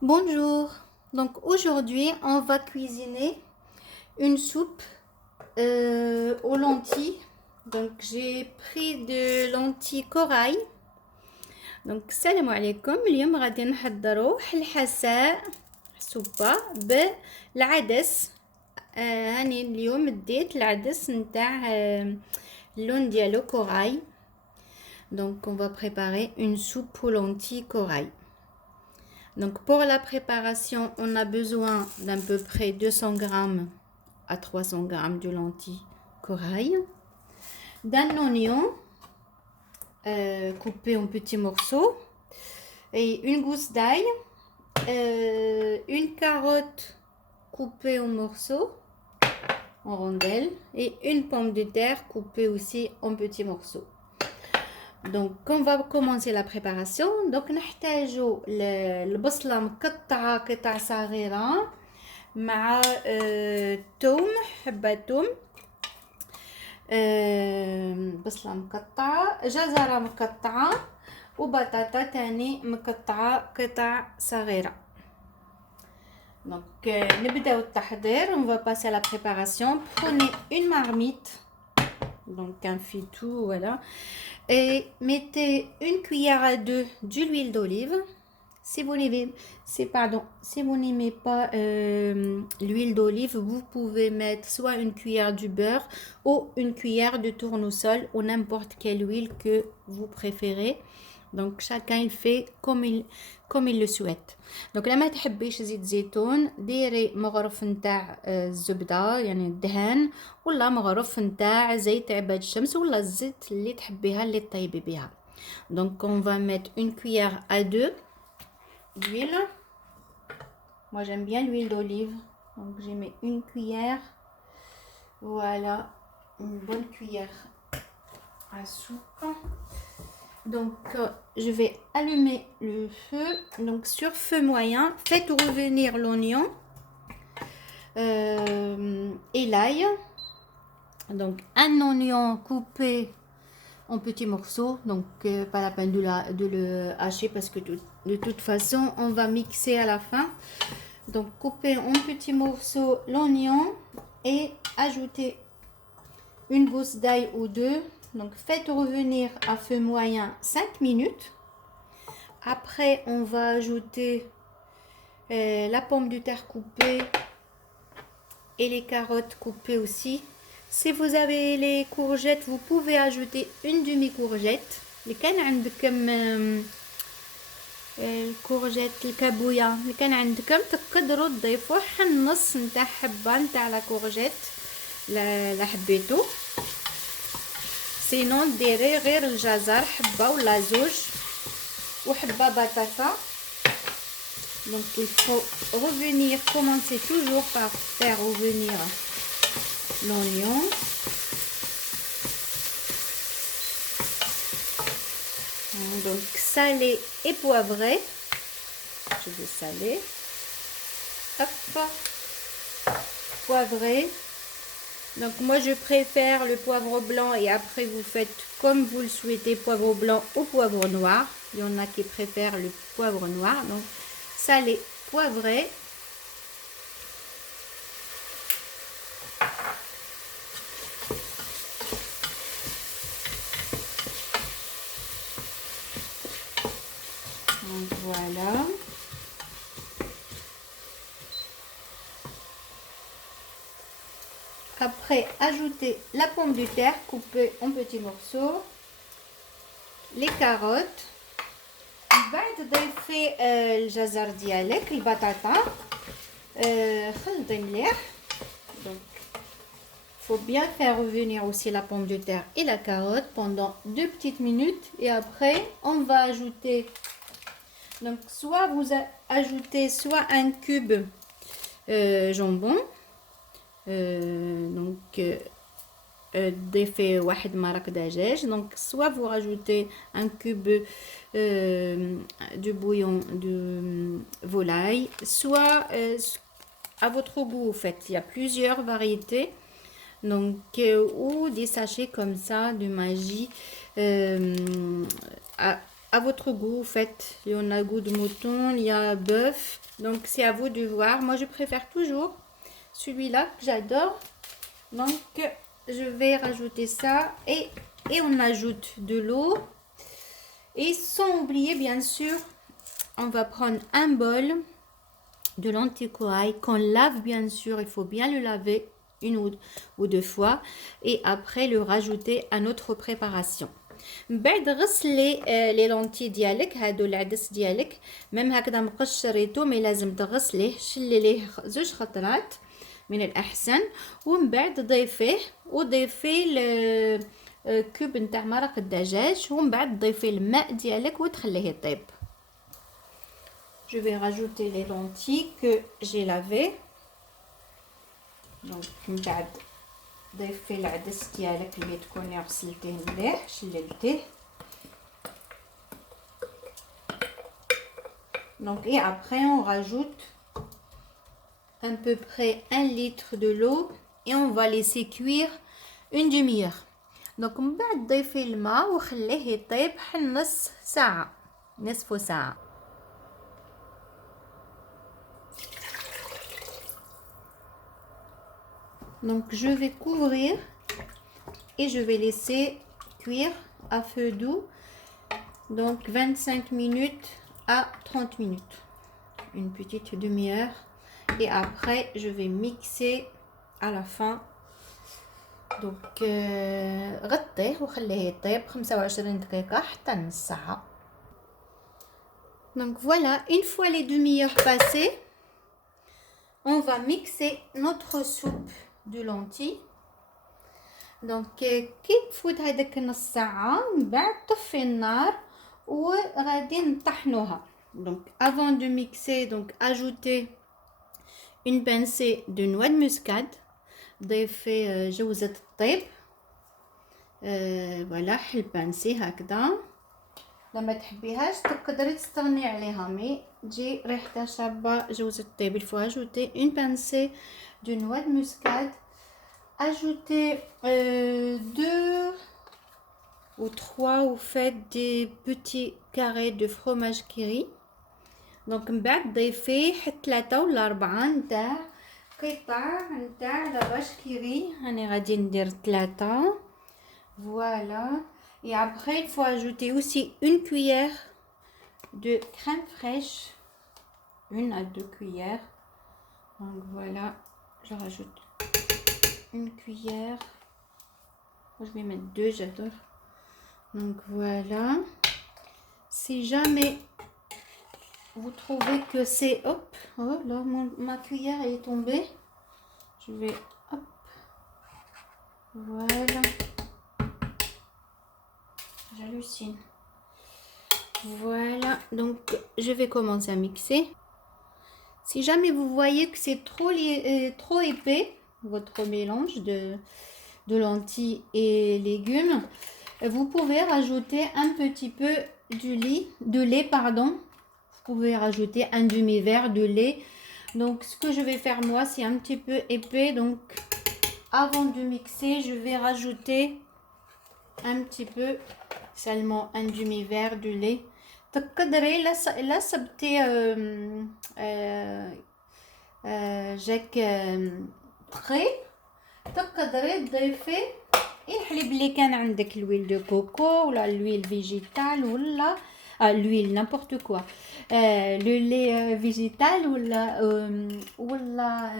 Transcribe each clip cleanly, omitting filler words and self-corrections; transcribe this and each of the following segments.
Bonjour, donc aujourd'hui on va cuisiner une soupe aux lentilles. Donc j'ai pris de lentilles corail. Donc السلام عليكم. اليوم غادي نحضروا الحساء سوبة بالعدس. هاني اليوم ديت العدس نتاع اللون ديالو corail. Donc on va préparer une soupe aux lentilles corail. Donc pour la préparation, on a besoin d'à peu près 200 grammes à 300 grammes de lentilles corail, d'un oignon coupé en petits morceaux et une gousse d'ail, une carotte coupée en morceaux, en rondelles et une pomme de terre coupée aussi en petits morceaux. Donc on va commencer la préparation. Donc نحتاجوا البصلة مقطعة قطع صغيرة مع توم، حبة توم، بصلة مقطعة، جزرة مقطعة وبطاطا تاني مقطعة قطع صغيرة. Donc نبداو التحضير. On va passer à la préparation. Prenez une marmite, donc un fitou, voilà, et mettez une cuillère à deux d'huile d'olive. Si vous n'aimez pas l'huile d'olive, vous pouvez mettre soit une cuillère du beurre ou une cuillère de tournesol ou n'importe quelle huile que vous préférez. Donc chacun il fait comme il le souhaite. Donc لما تحبيش زيت زيتون ديري مغرف نتاع الزبده يعني الدهان ولا مغرف نتاع زيت عباد الشمس ولا الزيت اللي تحبيها اللي طيبي بها. Donc on va mettre une cuillère à deux d'huile. Moi j'aime bien l'huile d'olive, donc j'ai mis une cuillère. Voilà, une bonne cuillère à soupe. Donc je vais allumer le feu. Donc sur feu moyen, faites revenir l'oignon et l'ail. Donc un oignon coupé en petits morceaux, donc pas la peine de le hacher parce que de toute façon on va mixer à la fin. Donc coupez en petits morceaux l'oignon et ajoutez une gousse d'ail ou deux. Donc faites revenir à feu moyen 5 minutes. Après on va ajouter la pomme de terre coupée et les carottes coupées aussi. Si vous avez les courgettes, vous pouvez ajouter une demi-courgette. اللي كان عندكم الكورجيت الكابويا اللي كان عندكم تقدروا تضيفوا النص نتاع حبه نتاع لا كورجيت لا حبيتو. سينون ديري غير الجزر حبه ولا زوج وحبه بطاطا. Donc il faut revenir, commencer toujours par faire revenir l'oignon. Donc salé et poivré. Je vais saler. Hop. Poivré. Donc moi je préfère le poivre blanc et après vous faites comme vous le souhaitez, poivre blanc ou poivre noir. Il y en a qui préfèrent le poivre noir. Donc salé, poivré. Donc voilà. Après, ajoutez la pomme de terre coupée en petits morceaux, les carottes. بعد ضيفي الجزر ديالك البطاطا خلطي مليح. Donc faut bien faire revenir aussi la pomme de terre et la carotte pendant 2 petites minutes et après on va ajouter, donc soit vous ajoutez soit un cube jambon, donc ضيفي واحد مرق دجاج. Donc soit vous rajoutez un cube de bouillon de volaille, soit à votre goût. En fait, il y a plusieurs variétés. Donc ou des sachets comme ça de magie à votre goût. En fait, il y en a goût de mouton, il y a bœuf. Donc, c'est à vous de voir. Moi, je préfère toujours celui-là que j'adore. Donc, je vais rajouter ça et on ajoute de l'eau. Et sans oublier, bien sûr, on va prendre un bol de lentilles corail qu'on lave, bien sûr. Il faut bien le laver une ou deux fois et après le rajouter à notre préparation. بعد غسلي لي لونتي ديالك هادو العدس ديالك ميم هكذا مقشريتو مي لازم تغسليه شلي ليه زوج خطرات من الاحسن ومن بعد ضيفيه وضيفيه كوب نتاع مرق الدجاج ومن بعد ضيفي الماء ديالك وتخليه يطيب. Je vais rajouter les lentilles que j'ai lavées. Donc من بعد ضيفي العدس ديالك اللي تكوني غسلتيه مليح شللتيه. Donc et après on rajoute à peu près 1 litre de l'eau et on va laisser cuire une demi-heure. Donc من بعد ضيفي الماء وخليه يطيب حل نص ساعة نصف ساعة. Donc je vais couvrir et je vais laisser cuire à feu doux. Donc 25 minutes à 30 minutes. Une petite demi-heure. Et après je vais mixer à la fin. Donc غطيه وخليه يطيب 25 دقيقة حتى نص ساعة. Donc voilà, une fois les demi-heures passées, on va mixer notre soupe de lentilles. Donc كي تفوت هذاك نص ساعة من بعد طفي النار وغادي نطحنوها. Donc avant de mixer, donc ajoutez une pincée de noix de muscade. ضيفي جوزة الطيب. فوالا حل بانسي هكذا. لما تحبيهاش تقدري تستغني عليها مي تجي ريحتها شابه جوزة الطيب. Il faut ajouter une pincée de noix de muscade. Ajoutez 2 ou 3 ou faites des petits carrés de fromage qui. Donc من بعد ضيفي حتى 3 ولا 4 نتاع قطع نتاع لافاش كيري. راني غادي ندير 3. Voilà. Et après, il faut ajouter aussi une cuillère de crème fraîche. 1 à 2 cuillères. Donc voilà, je rajoute une cuillère. Je vais mettre 2, j'adore. Donc voilà. Si jamais vous trouvez que c'est... Hop, oh là, ma cuillère est tombée. Je vais... Hop. Voilà. J'hallucine. Voilà, donc je vais commencer à mixer. Si jamais vous voyez que c'est trop épais, votre mélange de lentilles et légumes, vous pouvez rajouter un petit peu de lait, pardon. Vous pouvez rajouter un demi-verre de lait. Donc ce que je vais faire moi, c'est un petit peu épais. Donc avant de mixer, je vais rajouter un petit peu, seulement un demi-verre de lait. تقدري لا صبتي جاك تقي تقدري تضيفي الحليب اللي كان عندك الويل دو كوكو ولا الويل فيجيتال ولا l'huile n'importe quoi le lait végétal ولا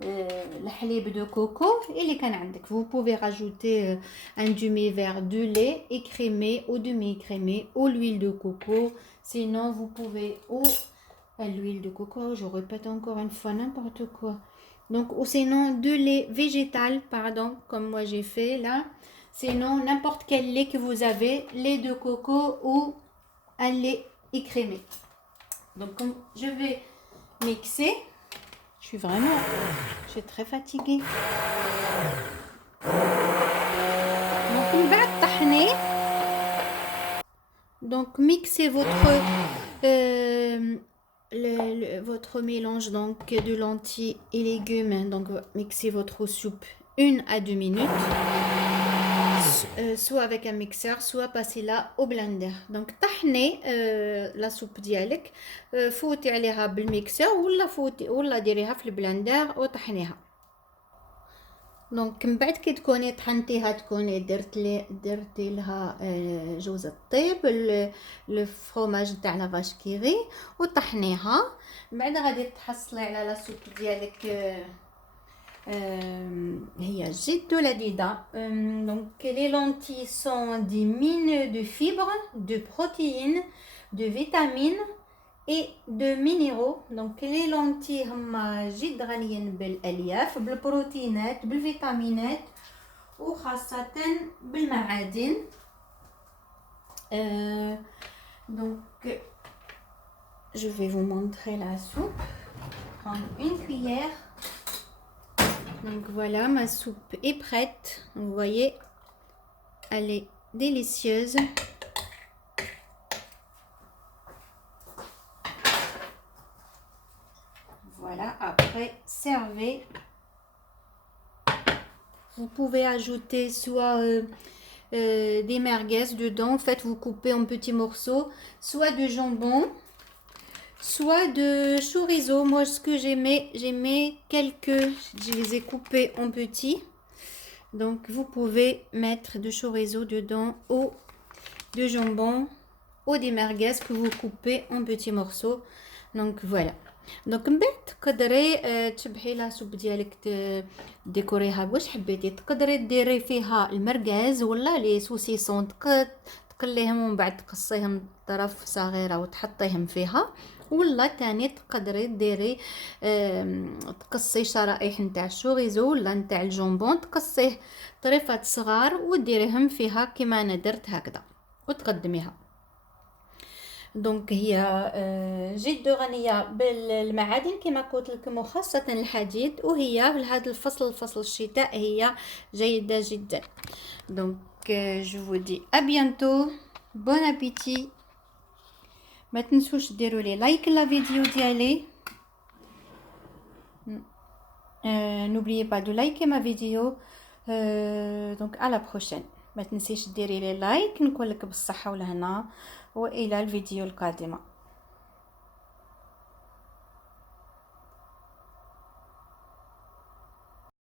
الحليب de coco اللي كان عندك. Vous pouvez rajouter un demi-verre de lait écrémé ou demi-écrémé ou l'huile de coco. Sinon vous pouvez ou l'huile de coco, je répète encore une fois n'importe quoi. Donc ou sinon de lait végétal, pardon, comme moi j'ai fait là. Sinon n'importe quel lait que vous avez, lait de coco ou un lait écrémé. Donc je vais mixer. Je suis très fatiguée. Donc mixez votre mélange donc de lentilles et légumes. Donc mixez votre soupe 1 à 2 minutes. soit avec un mixeur, soit passer-la au blender. Donc طحني la soupe ديالك فوتي عليها بالميكسور ولا ديريها في البلندر وطحنيها. دونك من بعد كي تكوني طحنتيها تكوني درتي لها جوز الطيب الفرomage تاع لا فاش كيري وطحنيها. من بعد غادي تحصلي على لا سوب ديالك هي جد لذيذة. Donc les lentilles sont des mines de fibres, de protéines, de vitamines et de minéraux. Donc les lentilles هما جد غنيين بالألياف بالبروتينات بالفيتامينات وخاصة بالمعادن. Donc je vais vous montrer la soupe. Prendre une cuillère. Donc voilà, ma soupe est prête. Vous voyez, elle est délicieuse. Voilà, après servez. Vous pouvez ajouter soit des merguez dedans. En fait, vous coupez en petits morceaux, soit de jambon, soit de chorizo. Moi, ce que j'aimais quelques, je les ai coupés en petits. Donc, vous pouvez mettre de chorizo dedans ou de jambon ou des merguez que vous coupez en petits morceaux. Donc, voilà. دونك من بعد تقدري تشبحي لا سوب ديالك ديكوريها واش حبيتي. تقدري ديري فيها المرقاز ولا لي سوسيسون تقليهم ومن بعد تقصيهم طرف صغيره وتحطيهم فيها، ولا تاني تقدري ديري تقصي شرائح نتاع الشوريزو ولا نتاع الجونبون تقصيه طريفات صغار وديريهم فيها كما انا درت هكذا وتقدميها. دونك هي جد غنية بالمعادن كما قلت لكم وخاصة الحديد، وهي في هذا الفصل فصل الشتاء هي جيدة جدا. دونك جو فو دي ا بيانتو، بون ابيتي. ما تنسوش ديروا لي لايك لا فيديو ديالي. n'oubliez pas de liker ma vidéo. Donc à la prochaine. ما تنسيش ديري لي لايك. نقول لك بالصحة والهنا والى الفيديو القادمة.